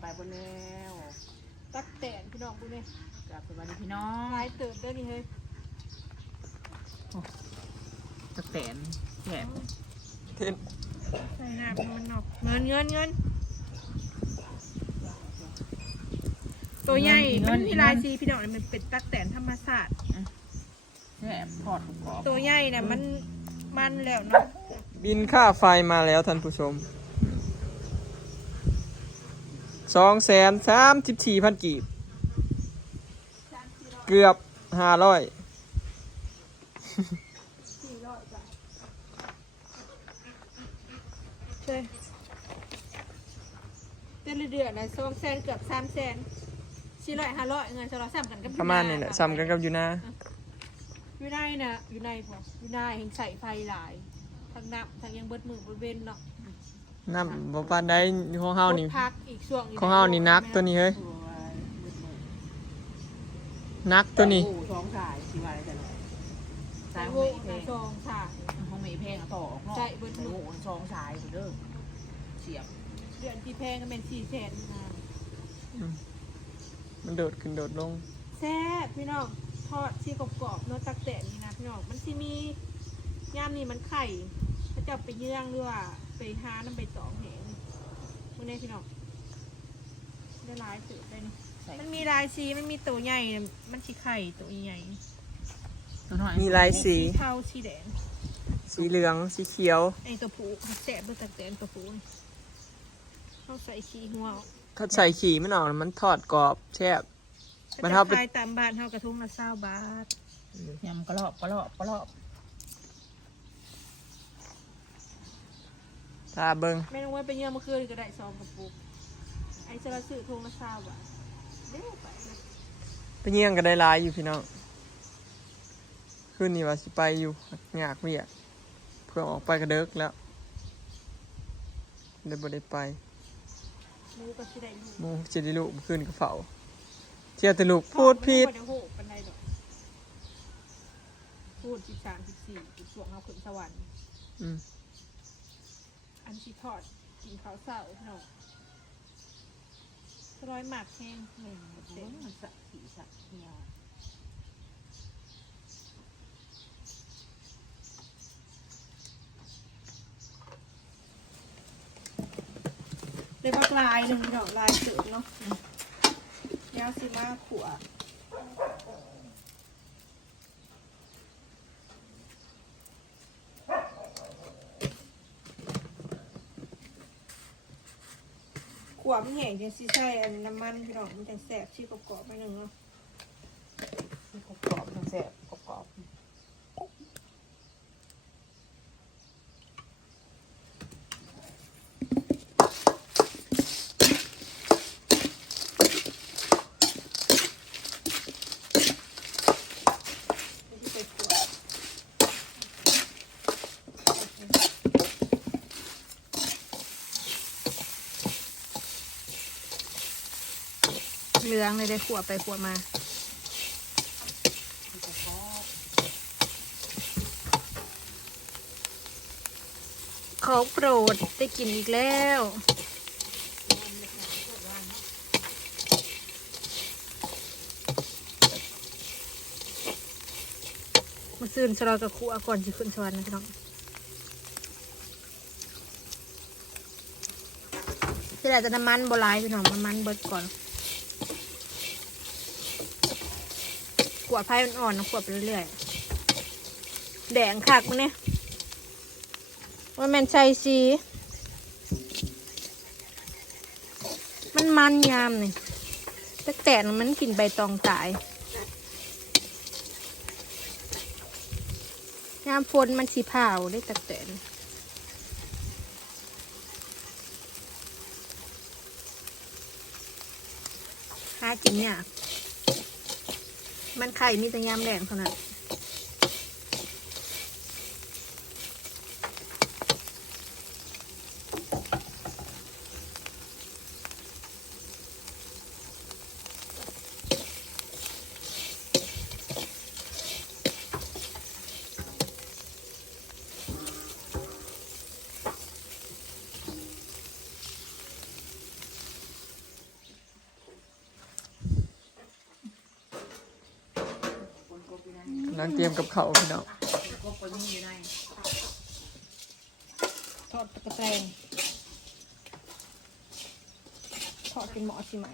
ไปบนแล้วตักแตนพี่น้องบุเนี่ยกลับสวัสดีพี่น้องลายเติบเด้อนี่เฮ้ยตะแตนแฉบเทนใส่น้ำมันนอกเงินเงินเงินตัวใหญ่มันมีลายสีพี่น้องมันเป็นตักแตนธรรมศาสตร์แฉบทอดกรอบตัวใหญ่น่ะมันมันแล้วเนาะบินค่าไฟมาแล้วท่านผู้ชม สองแสนสามสิบสี่พันกีบ เกือบห้าร้อยสี่ร้อยบาทใช่เดือนละเดือนนะสองแสนเกือบสามแสนสี่ร้อยห้าร้อยเงินสำหรับซ้ำกันกับประมาณนี้แหละซ้ำกันกับอยู่นะอยู่ในน่ะอยู่ในพออยู่ในเห็นใส่ไฟหลายทั้งน้ำทั้งยังเบิดมือเบิดเว้นเนาะ น้ำบ่ปานได้ของเฮานี่กดพักอีกช่วงของเฮานี่นักตัวนี้เฮ้ยตัวมืดมืดนักตัวนี้โอ้ท้องสายชีวาอะไรจะเลยสาสายยขโหองเมนะย์ซองค่ะ ห้องเมย์เพลงอะต่อออกนอกใช่เบิดมืโอ้อโหซองสายเด้อเสียบเดือนที่แพงก็เป็นสี่แสนมามันโดดขึ้นโดดลง แซ่บพี่น้องทอดชีกรอบๆเนื้อตักแตนนี่นะพี่น้องมันสิมีย่ามนี่มันไข่ถ้าจะเอาไปเยื่องหรือว่า ไปหาน้ำใบตองแหงพวกนี้พี่น้องได้หลายสืบได้นี่ใส่ มันมีลายสีมันมีตัวใหญ่น่ะมันสีไข่ตัวใหญ่ตัวน้อยมีลายสีเทาสีแดงสีเหลือง สีเขียว ไอตัวผูแสบด้วยตักแตนตัวผูนี่เขาใส่ขี้หัวออกถ้าใส่ขี่มันออกมันทอดกรอบแซ่บ มันจะเอาไป ขายตามบ้านเท่ากระทุ่งละเศร้าบาท ยำกระรอบกระรอบกระรอบ ตาเบิงไม่ต้องว่าไปเยี่ยมเมื่อคืนก็ได้ซองกระปุกไอ้สระสื่อทุ่งละเศร้าบาทเด้วไปนะไปเยี่ยงก็ได้หลายอยู่พี่น้องคืนนี้ว่าสิไปอยู่อยากเวียกเพื่อออกไปกระเดิกแล้วเลยบ่ได้ไปหมูก็สิได้อยู่หมูจะได้ลูกคืนกับเฝ้าเที่ยวแต่ลูกพูดผิด บ่ไโหปันใดดอกพูดสิบสามสิบสี่สิบสวงเอาขึ้นสวรรค์อืม อันชิทอดกินข้าวเสาเนาะร้อยหมักแห้งหนึ่งโอ้เต็มมันสะสีสะเหี่ยวเลยบักลายหนึ่งดอกลายเสริมเนาะยาวสิมาขวข วมันแห้งจังสิใส่อันน้ำมันพี่น้องมันจะแสบชีกรอบๆไปหนึ่งเนาะกรอบกรอบๆทั้งแสบกรอบกรอบ ที่ไปขวบ เหลืองเลยได้ขวบไปขวบมาเของโปรดได้กินอีกแล้วมาซื้อสลอกับครัวก่อนจะขึ้นสวรรค์นะพี่น้องที่ไหนจะน้ำมันโบราณพี่น้องน้ำมันเบิดก่อน ขวดไพ่อ่อนๆนะขวดไปเรื่อยๆแดงคักมันเนี่ยว่าแมนใส่สี มันมันยามนี่แต่แต่มันกินใบตองตายยามฝนมันสีเผาได้แต่แต่หากินยาก มันไข่มีแต่ยามแดงเท่านั้น นั่งเตรียมกับเขาวพี่น้องก็คนนี้อยู่ในทอดตะกะแตงทอดเป็นหมอสิไหม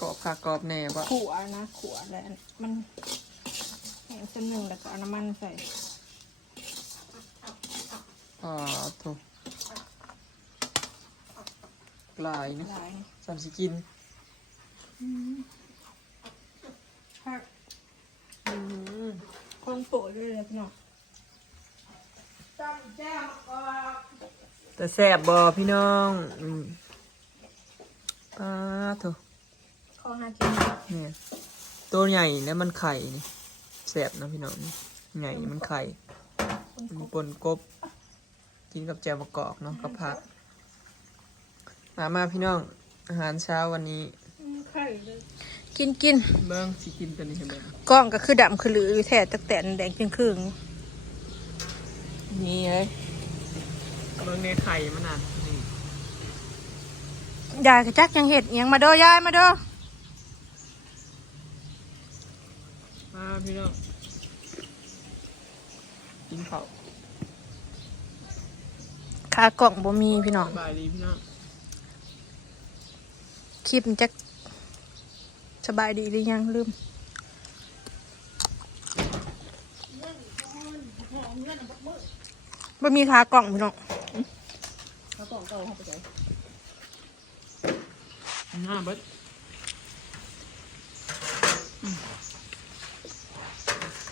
กรอบค่ะกรอบแน่บ่ขัวนะขัวแล้วมันแห้งสักหนึ่งแล้วก็เอาน้ำมันใส่อ่าโถูกลายนะลาย สามสิกินผัก อืม คงโปะด้วย เลยพี่น้องจำแจ้มก่อนแต่แซ่บบ่พี่น้องอืมป้าโถูกข้อห้ากินเนี่ยตัวใหญ่แล้วมันไข่นี่แซ่บนะพี่น้องนี่ใหญ่มันไข่มันปนกบ กินกับแจ่วประกอบเนาะกับผักมามาพี่น้องอาหารเช้าวันนี้ ไข่เลย กินกินเบิ้งสิกินตัวนี้ให้เบิ้งกล้องก็คือดำคือหรืออยู่แท้ตักแต่แดงครึ่งครึ่งนี่เลยเบิ้งในไข่มันอะนี่ยายกระจักยังเห็ดอิหยังมาเด้อยายมาเด้อมาพี่น้องกินข้าวขากล่องบ่มีพี่น้องสบายดีพี่น้องคลิปมันจะ สบายดีหรือยังลืมบ่มีขากล่องพี่น้องเขากล่องเก่าเขาไปใส่หน้าเบิ้ง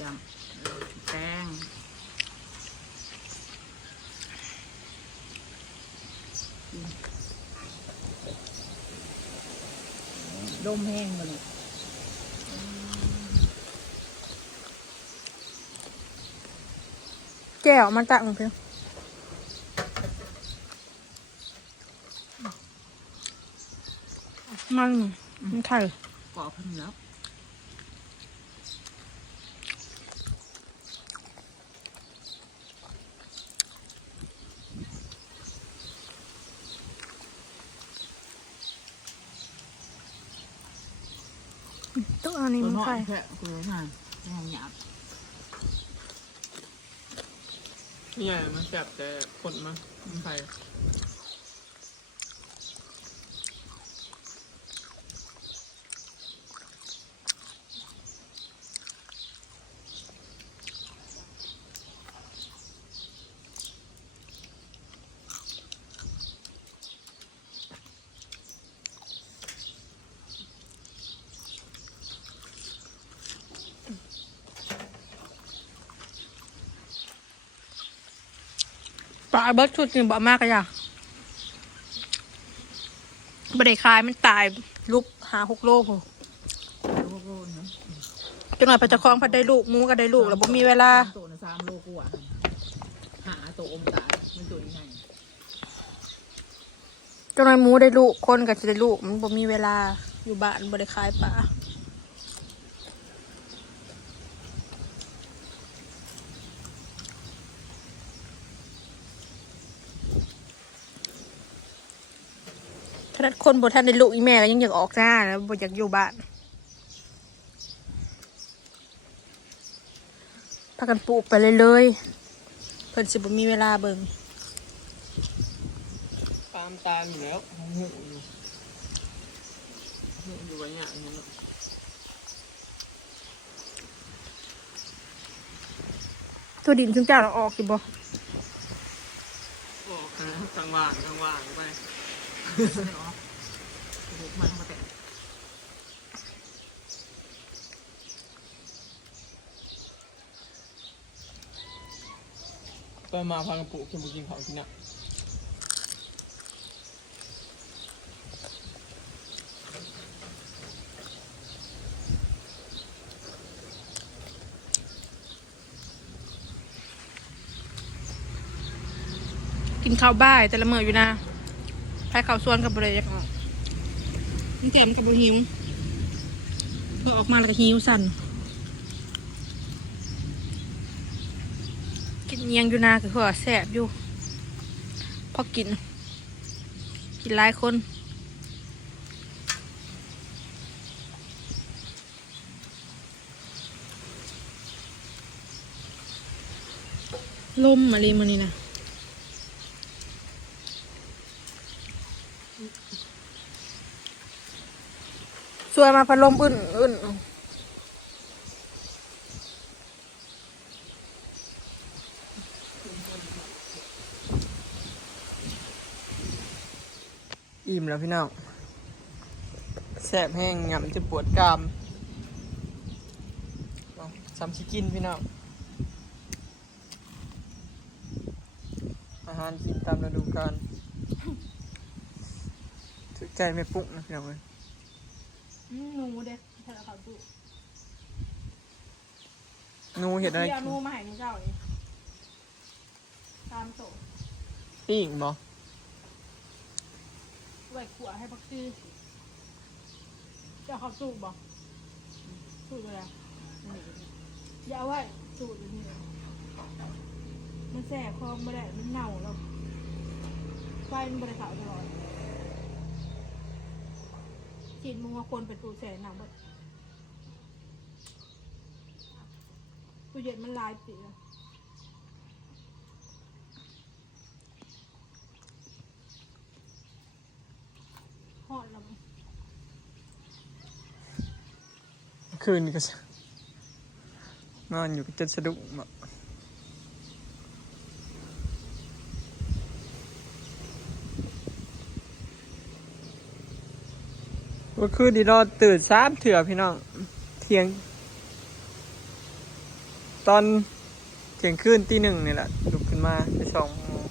จำแตงดมแห้งมาเลย แก้วมันตักเพียงมันมันไข่กรอบขึ้นแล้วต้องเอานี้มันไข่ แค่คือห่างห่างหยาบนี่ใหญ่มันแสบแต่ขนมันมันไข่ ปลาเบิร์ดชุดนึ่บ่มากก็อยากบริคายมันตายลูกหาหกโลกจังหน่อยพระเจ้าของพัดได้ลูกมูก็ได้ลูกแล้วบ่มีเวลาตัวนะสามโลกว่าหาตัวอมตามันตัวนี้ไงจังหน่อยมูได้ลูกคนก็จะได้ลูกมันบ่มีเวลาอยู่บ้านบริคายปลาถ้าคนบ่ทันได้ลูกอีแม่ก็ยังอยากออกหน้าแล้วบ่อยากอยู่บ้านพากันปลูกไปเลยเลยๆเพิ่นสิบ่มีเวลาเบิ่งตามตามอยู่แล้วหูอยู่หูอยู่ไว้อย่างนี้เนาะตัวดินซึ่งเจ้าเราออกอยู่บ่บอกนะกลางว่างกลางว่างไป เนามาแต่ไปมาพังกระปุกกินบุกินเขากินอะกินข้าวบ่ายแต่ละมื้ออยู่นะ ไปเข่าส่วนกับบริเวณนี่แก้มกับบริหิวเพื่อออกมาแล้วก็หิวสั่นกินเนียงอยู่นาก็คือแสบอยู่ พอกิน กินหลายคนลมมาเลยมันนี่นะ สวยมาพัดลมอึนอึนอิ่มแล้วพี่น้องแสบแห้งหยำจะปวดกรามซ้ำชิกินพี่น้องอาหารกินตามฤดูกาลถือใจไม่ปุ๊กนะพี่น้องเลย หนูเด็กถ้าเราเขาดูหนูเห็ดอะไรที่เอาหนูมาให้หนูเจ้าเลยตามโตปิ้งบ่ไว้ขวให้พักซื้อเจ้าเขาสูบบ่สูบอะไรอย่าเอาไว้สูบอย่างนี้เลยมันแสบคอมไม่ได้มันเน่าแล้วไฟมันบริขาวตลอด จิตมึงว่าคนเป็นตูแสนหนักเบิดตู้เย็นมันลายปีแล้วหอดแล้วคืนก็นอนอยู่ก็จะสะดุ้ง มื่อคืนดีรอตื่นสามเถื่อพี่น้องเที่ยง ตอนเที่ยงคืนตีหนึ่งนี่แหละลุกขึ้นมาไปสองโมง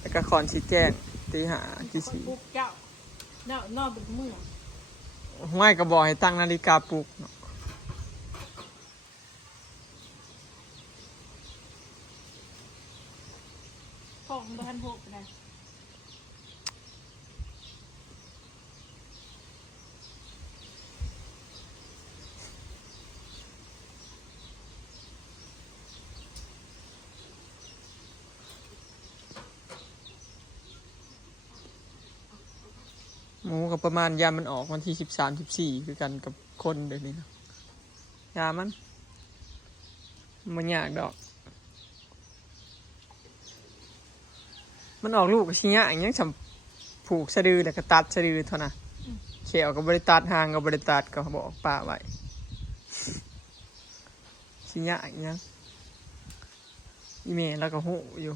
แล้วก็ขอนสีแจ้งตีหาตีคนสี่ ปุ๊บเจ้าเนาะนอนเป็นมือ ห้วยก็บอกให้ตั้งนาฬิกาปลุกเนาะ ของบ้านหกนะ หมูกับประมาณยามันออกวันที่สิบสามสิบสี่คือกันกับคนเดี๋ยวนี้นะยามันมันยากดอก มันออกลูกก็ชิ้นยากอย่างเงี้ยสำผูกสะดือแต่ก็ตัดสะดือเท่านั้นเขียวกับบริตัดหางกับบริตัดก็บอกป้าไว้ชิ้นยากอย่างเงี้ยอีเมลแล้วก็หูอยู่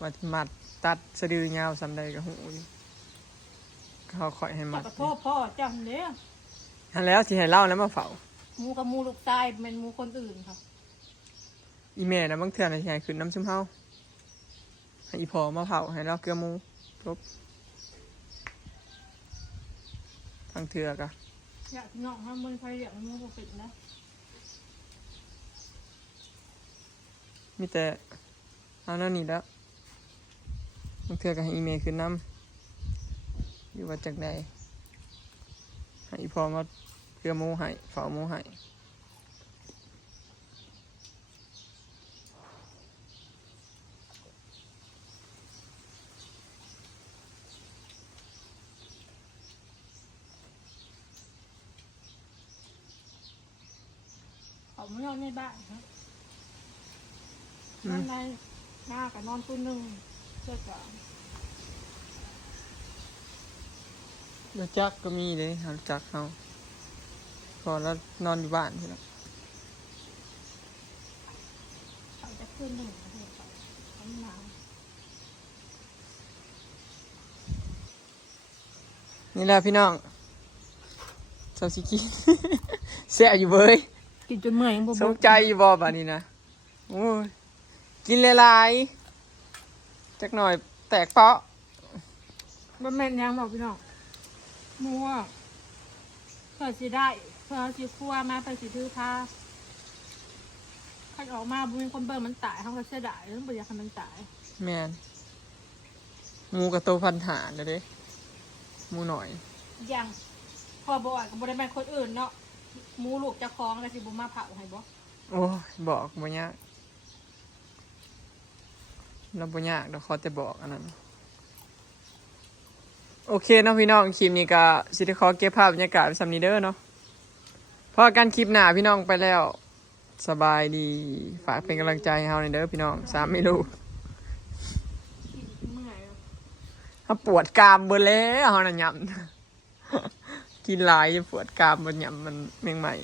ว่ามัดตัดสะดือยาวสำใดก็หูอยู่ เขาคอยให้จัมับดกระโทษพ่อเจ้าเนี่ยอันแล้วสิให้เล่าแล้วมาเฝ้าหมูกับหมูลูกตายเป็นหมูคนอื่นค่ะอีเมลนะบางเทื่อนะสิให้ขึ้นน้ำซึมเฮาให้อีพอมาเผาให้เราเกลือหมูครบทางเทือกะอยากน้องห้ามมันไฟอย่างหมูปกตินะมีแต่เอานั่นนี่แล้วบางเทือก็ให้อีเมลขึ้นน้ำ อยู่ว่าจากใดให้อีพอมาเกลือหมูให้เฝ้าหมูให้เขาไม่นอนในบ้านครับนอนในหน้ากับนอนตัวหนึ่งเลิกกับแล้วจักก็มีเลยเอาจักเขาพอแล้วนอนอยู่บ้านใช่ไหมเขาจะขึ้นหนึ่งเขาเรียกเขาเขาหนาวนี่แหละพี่น้องเซาซิกิแซ่บอยู่เบยกินจนเมื่อยยังบ่สบ่นใจอยู่บ่บานี้นะโอ้ยกินหลายๆจักหน่อยแตกเปาะบ่แม่นยังบอกพี่น้องห มัวเพื่อสิได้เพื่อสิคั่วมาเพื่อสิถือพาคันออกมาบุญคนเบิ่งมันตายเขาก็เสียดายแล้วบ่อยากให้มันตายแมนหมูกับโตวพันธานเด้อเด้หมูหน่อยยังพอบ่อะก็บ่ได้แม่นคนอื่นเนาะหมูลูกเจะคล้าของก็สิบ่มาเผาให้บ่โอ้ยบอกบ่ยากเราบ่ยากเดี๋ยวเขาจะบอกอันนั้น โอเคเนาะพี่น้องคลิปนี้ก็สิได้ขอเก็บภาพบรรยากาศไว้สำนีเด้อเนาะพอกันคลิปหน้าพี่น้องไปแล้ว สบายดีฝากเป็นกำลังใจให้เฮาในเด้อพี่น้องสามไม่รู้ถ้าปวดกรามเบดแล้วเฮาน่ะยำกินหลายจะปวดกรามบนยำมันแมงใหม่